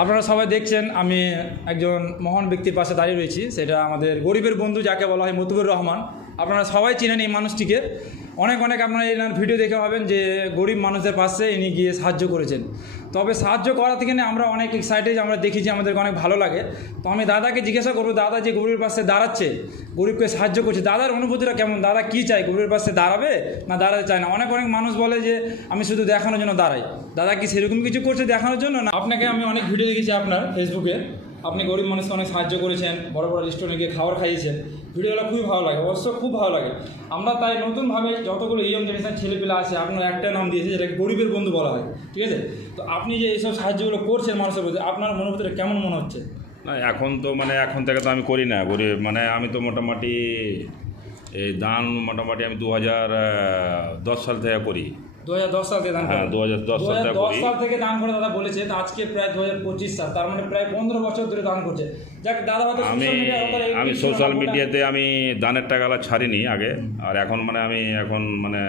আপনারা সবাই দেখছেন, আমি একজন মহান ব্যক্তির পাশে দাঁড়িয়ে রয়েছি, সেটা আমাদের গরিবের বন্ধু যাকে বলা হয় মতুবুর রহমান। আপনারা সবাই চিনেন এই মানুষটিকে। অনেক অনেক আপনারা এনার ভিডিও দেখে পাবেন যে গরিব মানুষদের পাশে ইনি গিয়ে সাহায্য করেছেন। তবে সাহায্য করা থেকে আমরা অনেক এক্সাইটেড আমরা দেখি যে আমাদেরকে অনেক ভালো লাগে। তো আমি দাদাকে জিজ্ঞাসা করব, দাদা যে গরিবের পাশে দাঁড়াচ্ছে, গরিবকে সাহায্য করছে, দাদার অনুভূতিটা কেমন? দাদা কী চায়, গরিবের পাশে দাঁড়াবে না দাঁড়াতে চায় না? অনেক অনেক মানুষ বলে যে, আমি শুধু দেখানোর জন্য দাঁড়াই। দাদা কি সেরকম কিছু করছে দেখানোর জন্য না? আপনাকে আমি অনেক ভিডিও দেখেছি আপনার ফেসবুকে আপনি গরিব মানুষকে অনেক সাহায্য করেছেন, বড় বড় রেস্টুরেন্টে গিয়ে খাবার খাইয়েছেন। ভিডিওগুলো খুবই ভালো লাগে, অবশ্য খুব ভালো লাগে। আমরা তাই নতুনভাবে যতগুলো ইয়ং জেনারেশন ছেলেপেলে আছে, আপনার একটা নাম দিয়েছে, যেটাকে গরিবের বন্ধু বলা হয়, ঠিক আছে? তো আপনি যে এইসব সাহায্যগুলো করছেন মানুষের প্রতি, আপনার অনুভূতিটা কেমন মনে হচ্ছে? না, এখন তো মানে এখন থেকে তো আমি করি না করি মানে আমি তো মোটামুটি, এই দান মোটামুটি আমি দু হাজার দশ সাল থেকে করি। সাল থেকে দান হ্যাঁ, 2010 সাল থেকে করি। সাল থেকে দান করে দাদা বলেছে তো আজকে প্রায় সাল তার মানে প্রায় পনেরো বছর ধরে দান করছে। যাক দাদা হয়তো আমি আমি সোশ্যাল মিডিয়াতে আমি দানের টাকালা ছাড়িনি আগে আর এখন মানে আমি এখন মানে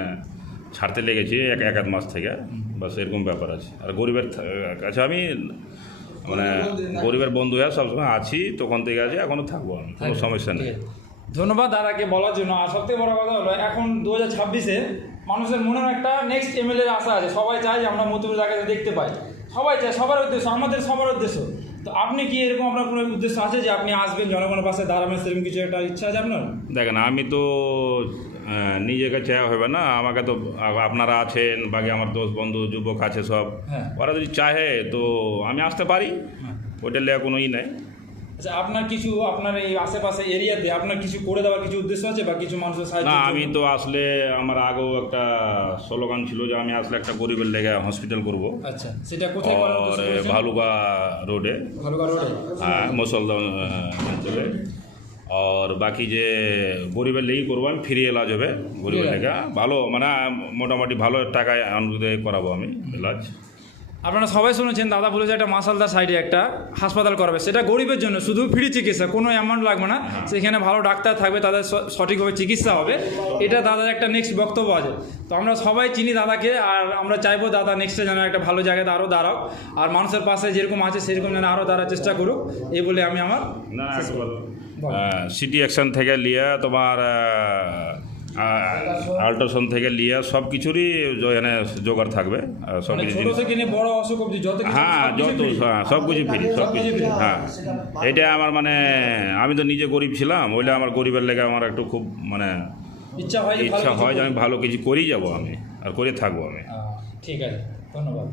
ছাড়তে লেগেছি এক এক মাস থেকে। বাস এরকম ব্যাপার আছে। আর গরিবের কাছে আমি মানে গরিবের বন্ধু হয়ে সবসময় আছি তখন থেকে আছি এখনও থাকব আমি কোনো সমস্যা নেই। ধন্যবাদ দাদাকে বলার জন্য। আর সবথেকে বড় কথা হলো এখন দু হাজার ছাব্বিশে মানুষের মনে একটা নেক্সট এমএলএ আশা আছে। সবাই চায় যে আমরা মতুবুর দাকে দেখতে পাই। সবাই চায় সবার উদ্দেশ্য আমাদের সবার উদ্দেশ্য। তো আপনি কি এরকম আপনার কোনো উদ্দেশ্য আছে যে আপনি আসবেন জনগণের পাশে দাঁড়াবেন সেরকম কিছু একটা ইচ্ছা আছে আপনার? দেখেন আমি তো নিজেকে চেয়া হবে না। আমাকে তো আপনারা আছেন বাকি আমার দোষ বন্ধু যুবক আছে সব। হ্যাঁ। ওরা যদি চাহে তো আমি আসতে পারি। ওইটা লেগে কোনো ই নাই। আচ্ছা আপনার কিছু আপনার এই আশেপাশে এরিয়াতে আপনার কিছু করে দেওয়ার কিছু উদ্দেশ্য আছে বা কিছু মানুষের সাহায্য না আমি তো আসলে আমার আগেও একটা স্লোগান ছিল যে আমি আসলে একটা গরিবের লেগে হসপিটাল করব। আচ্ছা সেটা কোথায় ভালুকা রোডে। ভালুকা রোডে। হ্যাঁ মুসলদান অঞ্চলে। আর বাকি যে গরিবের লেগেই করব আমি ফ্রি এলাজ হবে গরিবের লেগে। ভালো মানে মোটামুটি ভালো টাকায় অনুদায় করাবো আমি এলাজ। আপনারা সবাই শুনেছেন দাদা বলেছে একটা মাসালদার সাইডে একটা হাসপাতাল করাবে। সেটা গরিবের জন্য শুধু ফ্রি চিকিৎসা কোনো অ্যামাউন্ট লাগবে না। সেখানে ভালো ডাক্তার থাকবে তাদের সঠিকভাবে চিকিৎসা হবে। এটা দাদার একটা নেক্সট বক্তব্য আছে। তো আমরা সবাই চিনি দাদাকে আর আমরা চাইব দাদা নেক্সটে যেন একটা ভালো জায়গাতে আরও দাঁড়াও আর মানুষের পাশে যেরকম আছে সেরকম যেন আরও দাঁড়ার চেষ্টা করুক। এই বলে আমি আমার সিটি অ্যাকশন থেকে লিয়া তোমার আল্ট্রাসাউন্ড থেকে লিয়া সব কিছুরই এখানে জোগাড় থাকবে সব মানে কিছু জিনিস। বড় অসুখ অব্দি যত হ্যাঁ যত হ্যাঁ সব কিছু ফ্রি সব কিছু free। হ্যাঁ। এটা আমার মানে আমি তো নিজে গরিব ছিলাম ওইটা আমার গরিবের লেগে আমার একটু খুব মানে ইচ্ছা হয় যে ইচ্ছা হয় যে আমি ভালো কিছু করেই যাব আমি আর করে থাকব আমি। ঠিক আছে ধন্যবাদ।